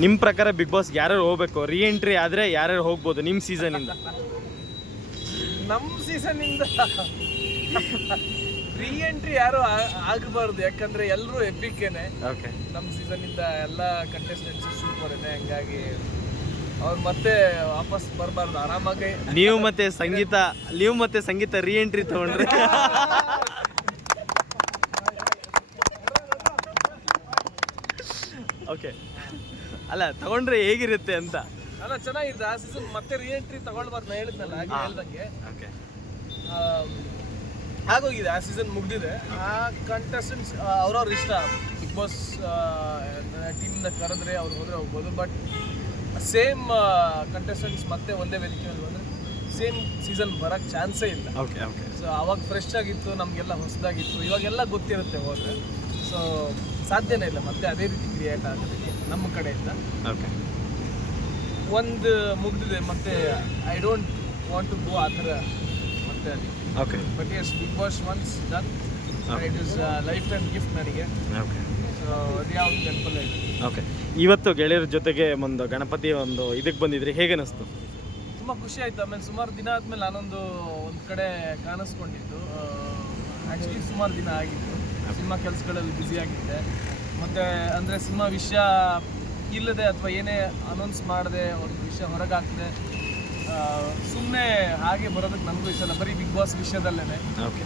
ನಿಮ್ಮ ಪ್ರಕಾರ big boss ಯಾರ್ಯಾರು ಹೋಗ್ಬೇಕು, ರೀ ಎಂಟ್ರಿ ಆದರೆ ಯಾರ್ಯಾರು ಹೋಗ್ಬೋದು ನಿಮ್ಮ ಸೀಸನಿಂದ? ನಮ್ಮ ಸೀಸನ್ನಿಂದ ರೀ ಎಂಟ್ರಿ ಯಾರು ಆಗಬಾರ್ದು, ಯಾಕಂದ್ರೆ ಎಲ್ಲರೂ ಎಪಿಕ್ಕೇನೆ. ಓಕೆ, ನಮ್ಮ ಸೀಸನ್ನಿಂದ ಎಲ್ಲ ಕಂಟೆಸ್ಟೆಂಟ್ಸ್ ಸೂಪರೇನೆ, ಹಂಗಾಗಿ ಅವ್ರು ಮತ್ತೆ ವಾಪಸ್ ಬರಬಾರ್ದು, ಆರಾಮಾಗಿ. ನೀವು ಮತ್ತೆ ಸಂಗೀತ ರೀ ಎಂಟ್ರಿ ತಗೊಂಡ್ರೆ ಓಕೆ, ಅಲ್ಲ ತಗೊಂಡ್ರೆ ಹೇಗಿರುತ್ತೆ ಅಂತ. ಅಲ್ಲ ಚೆನ್ನಾಗಿದೆ ಆ ಸೀಸನ್, ಮತ್ತೆ ರೀ ಎಂಟ್ರಿ ತಗೊಳ್ಬಾರ್ದು. ನಾ ಹೇಳಿದ್ನಲ್ಲ ಹಾಗೆ ಹೇಳ್ದಂಗೆ ಓಕೆ, ಆಗೋಗಿದೆ. ಆ ಸೀಸನ್ ಮುಗ್ದಿದೆ. ಆ ಕಂಟೆಸ್ಟೆಂಟ್ಸ್ ಅವ್ರವ್ರ ಇಷ್ಟ. ಬಿಗ್ ಬಾಸ್ ಟೀಮ್ನ ಕರೆದ್ರೆ ಅವ್ರು ಹೋದ್ರೆ ಹೋಗ್ಬೋದು. ಬಟ್ ಸೇಮ್ ಕಂಟೆಸ್ಟೆಂಟ್ಸ್ ಮತ್ತೆ ಒಂದೇ ವೇದಿಕೆಯಲ್ಲಿ ಬಂದರೆ ಸೇಮ್ ಸೀಸನ್ ಬರೋಕ್ಕೆ ಚಾನ್ಸೇ ಇಲ್ಲ. Okay okay. ಸೊ ಅವಾಗ ಫ್ರೆಶ್ ಆಗಿತ್ತು, ನಮಗೆಲ್ಲ ಹೊಸದಾಗಿತ್ತು. ಇವಾಗೆಲ್ಲ ಗೊತ್ತಿರುತ್ತೆ ಹೋದರೆ, ಸೊ ಸಾಧ್ಯನೇ ಇಲ್ಲ ಮತ್ತೆ ಅದೇ ರೀತಿ ಕ್ರಿಯೇಟ್ ಆಗೋದಕ್ಕೆ ನಮ್ಮ ಕಡೆಯಿಂದ. ಓಕೆ, ಒಂದು ಮುಗ್ದಿದೆ, ಮತ್ತೆ I don't want to go ಆ ಥರ ಮತ್ತೆ ಅದಕ್ಕೆ. Okay, but yes, Bigg Boss once done, it is lifetime gift ನನಗೆ. ಓಕೆ, ಸೊ ಅದು ಯಾವುದು ನೆನಪಲ್ಲ ಇದೆ. ಓಕೆ. ಇವತ್ತು ಗೆಳೆಯರ ಜೊತೆಗೆ ಒಂದು ಗಣಪತಿ ಒಂದು ಇದಕ್ಕೆ ಬಂದಿದ್ರಿ, ಹೇಗೆ ಅನಿಸ್ತು? ತುಂಬ ಖುಷಿ ಆಯಿತು. ಆಮೇಲೆ ಸುಮಾರು ದಿನ ಆದಮೇಲೆ ನಾನೊಂದು ಕಡೆ ಕಾಣಿಸ್ಕೊಂಡಿದ್ದು. ಆ್ಯಕ್ಚುಲಿ ಸುಮಾರು ದಿನ ಆಗಿತ್ತು, ಸಿನಿಮಾ ಕೆಲಸಗಳಲ್ಲಿ ಬ್ಯುಸಿ ಆಗಿದ್ದೆ. ಮತ್ತು ಅಂದರೆ ಸಿನಿಮಾ ವಿಷಯ ಇಲ್ಲದೆ ಅಥವಾ ಏನೇ ಅನೌನ್ಸ್ ಮಾಡದೆ ಒಂದು ವಿಷಯ ಹೊರಗೆ ಹಾಕದೆ ಸುಮ್ಮನೆ ಹಾಗೆ ಬರೋದಕ್ಕೆ ನನಗೂ ಇಷ್ಟ ಇಲ್ಲ, ಬರೀ ಬಿಗ್ ಬಾಸ್ ವಿಷಯದಲ್ಲೇ. ಓಕೆ,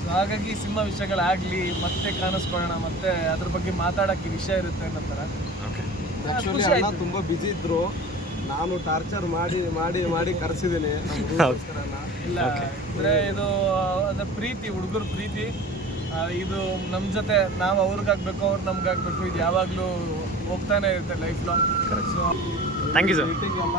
ಸೊ ಹಾಗಾಗಿ ಸಿನಿಮಾ ವಿಷಯಗಳಾಗಲಿ ಮತ್ತೆ ಕಾಣಿಸ್ಕೊಳ್ಳೋಣ, ಮತ್ತೆ ಅದ್ರ ಬಗ್ಗೆ ಮಾತಾಡೋಕ್ಕೆ ವಿಷಯ ಇರುತ್ತೆ ಅನ್ನೋ ಥರ. ಓಕೆ. ಆ್ಯಕ್ಚುಲಿ ಅಣ್ಣ ತುಂಬ ಬಿಸಿ ಇದ್ರು, ನಾನು ಟಾರ್ಚರ್ ಮಾಡಿ ಮಾಡಿ ಮಾಡಿ ಕರೆಸಿದ್ದೀನಿ. ಇಲ್ಲ ಅಂದರೆ ಇದು ಅಂದರೆ ಪ್ರೀತಿ, ಹುಡುಗರ ಪ್ರೀತಿ. ಇದು ನಮ್ಮ ಜೊತೆ ನಾವು ಅವ್ರಿಗಾಗಬೇಕು, ಅವ್ರು ನಮ್ಗಾಗಬೇಕು. ಇದು ಯಾವಾಗಲೂ ಹೋಗ್ತಾನೆ ಇರುತ್ತೆ life long. Thank you sir. Meeting ಎಲ್ಲ